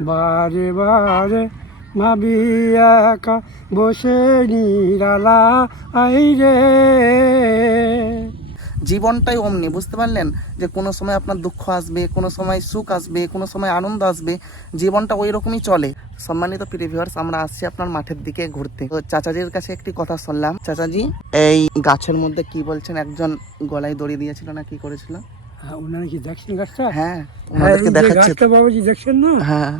বারে বারে ভাবি একা বসে নিরালা আইরে। জীবনটাই অমনি, বুঝতে পারলেন? যে কোনো সময় আপনার দুঃখ আসবে, কোনো সময় সুখ আসবে, কোনো সময় আনন্দ আসবে। জীবনটা ওই রকমই চলে। সম্মানিত প্রিয় ভিউয়ার্স, আমরা আসছি আপনার মাঠের দিকে ঘুরতে। তো চাচাজির কাছে একটি কথা শুনলাম। চাচাজি, এই গাছের মধ্যে কি বলছেন? একজন গলায় দড়ি দিয়েছিল না কি করেছিল? হ্যাঁ, ওনারা কি দেখছেন গাছটা? হ্যাঁ, হ্যাঁ, ওনাদেরকে এই যে দেখাচ্ছে। গাছটা বাবাজি দেখছেন না? হ্যাঁ।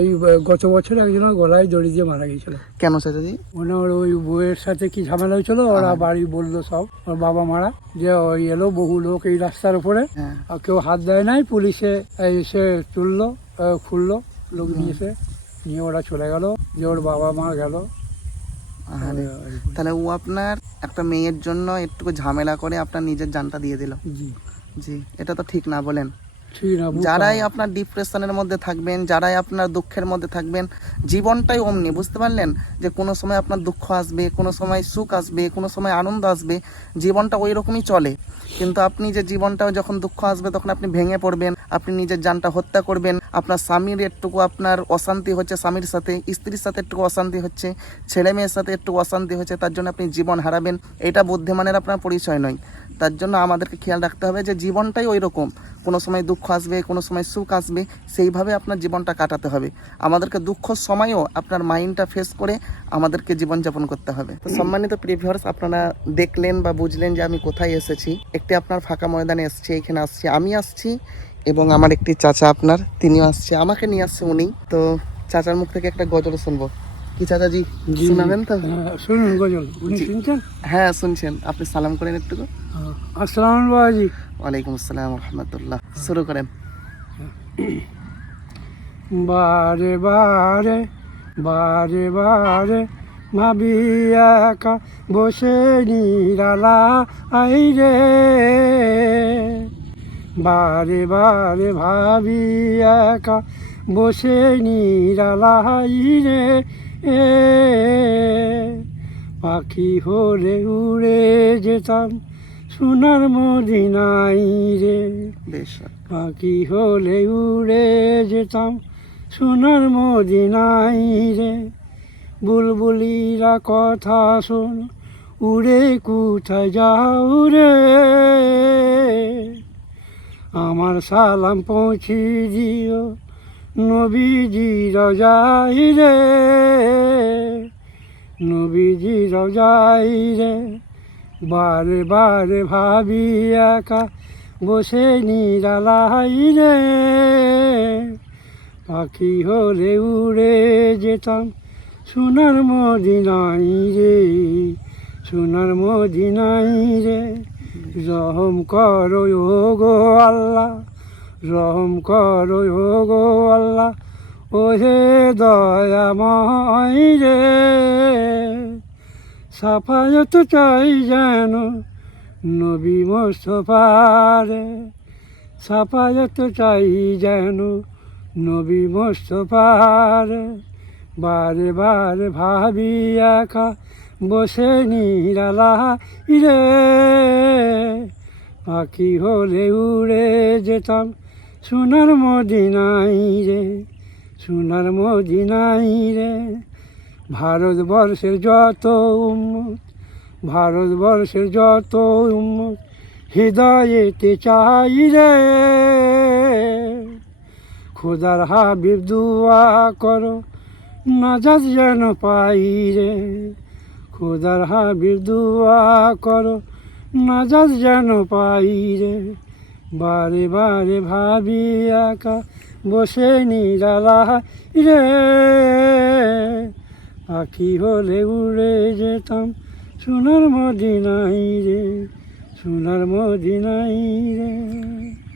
এই গত বছর একজনের গলায় দড়ি দিয়ে মারা গিয়েছিল। কেন চাচাজি? ওনার ওই বউয়ের সাথে কি ঝামেলা হয়েছিল, ওরা বাড়ি বললো সব, ওর বাবা মারা, যে ওই এলো বহু লোক এই রাস্তার উপরে, হ্যাঁ। আর কেউ হাত দেয় নাই, পুলিশে এসে তুললো, খুললো, লোক নিয়েছে, নিয়ে ওরা চলে গেল, যে ওর বাবা মা গেল। আরে, তাহলে ও আপনার একটা মেয়ের জন্য একটু ঝামেলা করে আপনার নিজের জানটা দিয়ে দিল। জি, জি, এটা তো ঠিক না, বলেন? ঠিক না? যারাই আপনার ডিপ্রেশনের মধ্যে থাকবেন, যারাই আপনার দুঃখের মধ্যে থাকবেন, জীবনটাই অমনি, বুঝতে পারলেন? যে কোনো সময় আপনার দুঃখ আসবে, কোনো সময় সুখ আসবে, কোনো সময় আনন্দ আসবে। জীবনটা ওই রকমই চলে। কিন্তু আপনি যে জীবনটাও যখন দুঃখ আসবে তখন আপনি ভেঙে পড়বেন, আপনি নিজের জানটা হত্যা করবেন। আপনার স্বামীর একটুকু আপনার অশান্তি হচ্ছে, স্বামীর সাথে, স্ত্রীর সাথে একটু অশান্তি হচ্ছে, ছেলে মেয়ের সাথে একটু অশান্তি হচ্ছে, তার জন্য আপনি জীবন হারাবেন। এটা বুদ্ধিমানের আপনার পরিচয় নয়। তার জন্য আমাদেরকে খেয়াল রাখতে হবে যে জীবনটাই ওই রকম। কোনো সময় দুঃখ আসবে, কোনো সময় সুখ আসবে, সেইভাবে আপনার জীবনটা কাটাতে হবে। আমাদেরকে দুঃখর সময়ও আপনার মাইন্ডটা ফেস করে আমাদেরকে জীবনযাপন করতে হবে। তো সম্মানিত প্রিয় ভিউয়ার্স, আপনারা দেখলেন বা বুঝলেন যে আমি কোথায় এসেছি। একটি আপনার ফাঁকা ময়দানে এসেছি, এখানে আসছি, আমি আসছি এবং আমার একটি চাচা আপনার, তিনিও আসছে, আমাকে নিয়ে আসছে উনি। তো চাচার মুখ থেকে একটা গজল শুনবো। কি চাচাজি, শোনাবেন তো? শুনুন গজল, উনি শুনছেন? হ্যাঁ, শুনছেন। আপনি সালাম করেন একটু। আসসালাম বাবাজি। ওয়ালাইকুম আসসালাম রহমতুল্লাহ। শুরু করেন। বারে বারে বারে বারে ভাবি একা বসে নিরালা আইরে। বারে বারে ভাবি একা বসে নিরালা আইরে। পাখি হলে উড়ে যেতাম সোনার মদিনায় রে। বেশ। পাখি হলে উড়ে যেতাম সোনার মদিনায় রে। বুলবুলিরা কথা শোন, উড়ে কোথায় যাও রে। আমার সালাম পৌঁছে দিও নবীজি রোজাই রে। নবীজি রোজাই রে। বারে বারে ভাবি একা বসে নিরালাই রে। পাখি হলে উড়ে যেতাম সোনার মদিনাই রে। সোনার মদিনাই রে। রহম করো ও গো আল্লাহ, রহম করো ও গো আল্লাহ, ও হে দয়াময় রে। সাফায়ত চাই যেন নবী মোস্তফারে। সাফায়ত চাই যেন নবী মোস্তফারে। বারে বারে ভাবি একা বসে নিরালা রে। পাখি হলে উড়ে যেতাম সোনার মদিনাই রে। সোনার মদিনাই রে। ভারতবর্ষের যত উম্মত, ভারতবর্ষের যত উম্মত হৃদয়েতে চাই রে। খোদার হাবিব দুয়া করো নাজাত যেন পাই রে। খোদার হাবিব দুয়া করো নাজাত যেন পাই রে। বারে বারে ভাবি একা বসে নিরালা রে। পাখি হলে উড়ে যেতাম সোনার মদিনাই রে। সোনার মদিনাই রে।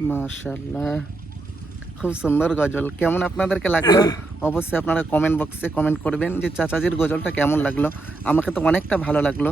মাশাআল্লাহ, খুব সুন্দর গজল। কেমন আপনাদেরকে লাগলো অবশ্যই আপনারা কমেন্ট বক্সে কমেন্ট করবেন যে চাচাজির গজলটা কেমন লাগলো। আমাকে তো অনেকটা ভালো লাগলো।